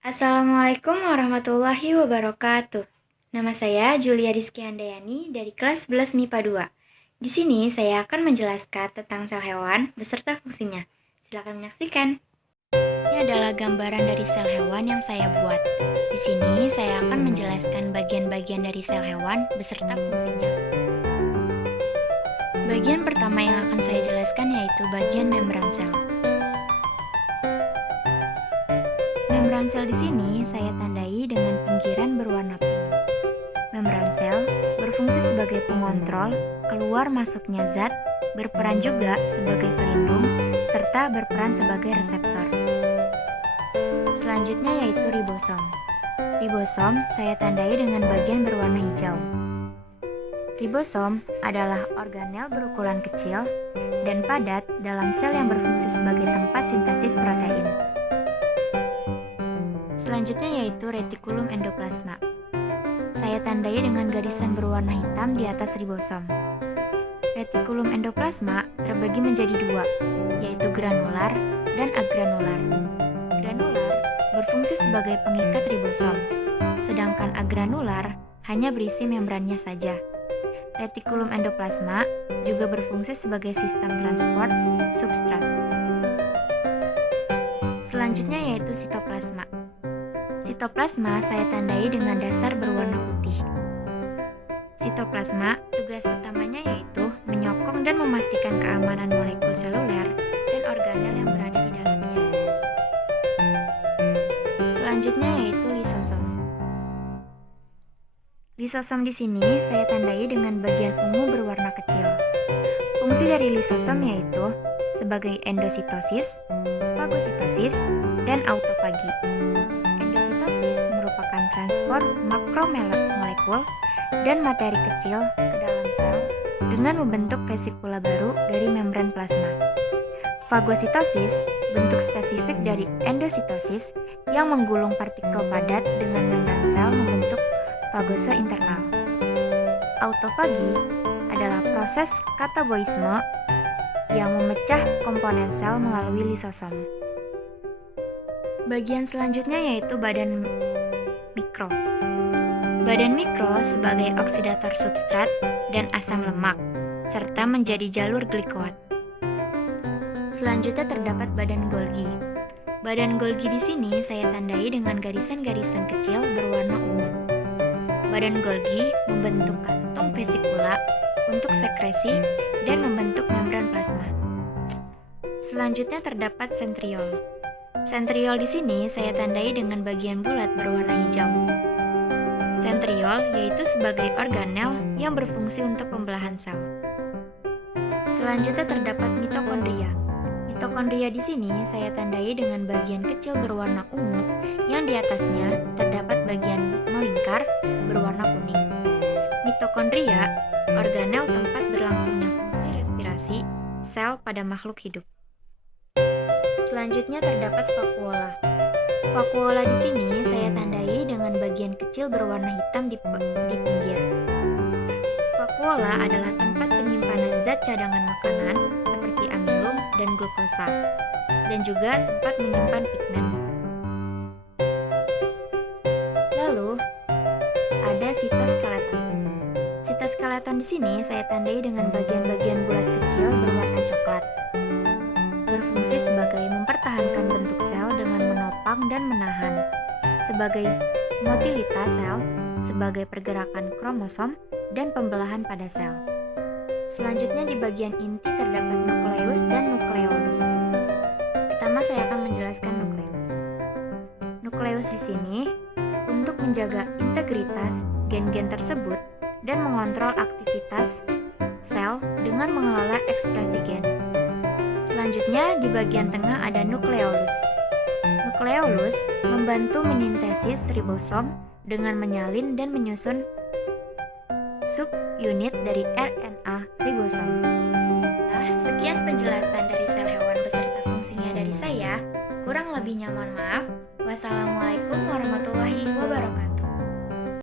Assalamualaikum warahmatullahi wabarakatuh. Nama saya Julia Rizky Handayani dari kelas 11 MIPA 2. Di sini saya akan menjelaskan tentang sel hewan beserta fungsinya. Silakan menyaksikan. Ini adalah gambaran dari sel hewan yang saya buat. Di sini saya akan menjelaskan bagian-bagian dari sel hewan beserta fungsinya. Bagian pertama yang akan saya jelaskan yaitu bagian membran sel. Membran sel di sini saya tandai dengan pinggiran berwarna pink. Membran sel berfungsi sebagai pengontrol keluar masuknya zat, berperan juga sebagai pelindung, serta berperan sebagai reseptor. Selanjutnya yaitu ribosom. Ribosom saya tandai dengan bagian berwarna hijau. Ribosom adalah organel berukuran kecil dan padat dalam sel yang berfungsi sebagai tempat sintesis protein. Selanjutnya yaitu retikulum endoplasma. Saya tandai dengan garisan berwarna hitam di atas ribosom. Retikulum endoplasma terbagi menjadi dua, yaitu granular dan agranular. Granular berfungsi sebagai pengikat ribosom, sedangkan agranular hanya berisi membrannya saja. Retikulum endoplasma juga berfungsi sebagai sistem transport substrat. Selanjutnya yaitu sitoplasma. Sitoplasma saya tandai dengan dasar berwarna putih. Sitoplasma tugas utamanya yaitu menyokong dan memastikan keamanan molekul seluler dan organel yang berada di dalamnya. Selanjutnya yaitu lisosom. Lisosom di sini saya tandai dengan bagian ungu berwarna kecil. Fungsi dari lisosom yaitu sebagai endositosis, fagositosis, dan autofagi. Endositosis merupakan transport makromolekul dan materi kecil ke dalam sel dengan membentuk vesikula baru dari membran plasma. Fagositosis bentuk spesifik dari endositosis yang menggulung partikel padat dengan membran sel membentuk fagose internal. Autofagi adalah proses katabolisme yang memecah komponen sel melalui lisosom. Bagian selanjutnya yaitu badan mikro. Badan mikro sebagai oksidator substrat dan asam lemak, serta menjadi jalur glikoat. Selanjutnya terdapat badan Golgi. Badan Golgi di sini saya tandai dengan garisan-garisan kecil berwarna ungu. Badan Golgi membentuk kantung vesikula untuk sekresi dan membentuk membran plasma. Selanjutnya terdapat sentriol. Sentriol di sini saya tandai dengan bagian bulat berwarna hijau. Sentriol yaitu sebagai organel yang berfungsi untuk pembelahan sel. Selanjutnya terdapat mitokondria. Mitokondria di sini saya tandai dengan bagian kecil berwarna ungu yang di atasnya terdapat bagian melingkar berwarna kuning. Mitokondria, organel tempat berlangsungnya fungsi respirasi sel pada makhluk hidup. Selanjutnya terdapat vakuola. Vakuola di sini saya tandai dengan bagian kecil berwarna hitam di pinggir. Vakuola adalah tempat penyimpanan zat cadangan makanan seperti amilum dan glukosa, dan juga tempat menyimpan pigmen. Lalu ada sitoskeleton. Sitoskeleton di sini saya tandai dengan bagian-bagian bulat kecil berwarna coklat. Berfungsi sebagai mempertahankan bentuk sel dengan menopang dan menahan, sebagai motilitas sel, sebagai pergerakan kromosom, dan pembelahan pada sel. Selanjutnya di bagian inti terdapat nukleus dan nukleolus. Pertama saya akan menjelaskan nukleus. Nukleus di sini untuk menjaga integritas gen-gen tersebut dan mengontrol aktivitas sel dengan mengelola ekspresi gen. Selanjutnya di bagian tengah ada nukleolus. Nukleolus membantu menintesis ribosom dengan menyalin dan menyusun subunit dari RNA ribosom. Nah, sekian penjelasan dari sel hewan beserta fungsinya dari saya. Kurang lebihnya mohon maaf. Wassalamualaikum warahmatullahi wabarakatuh.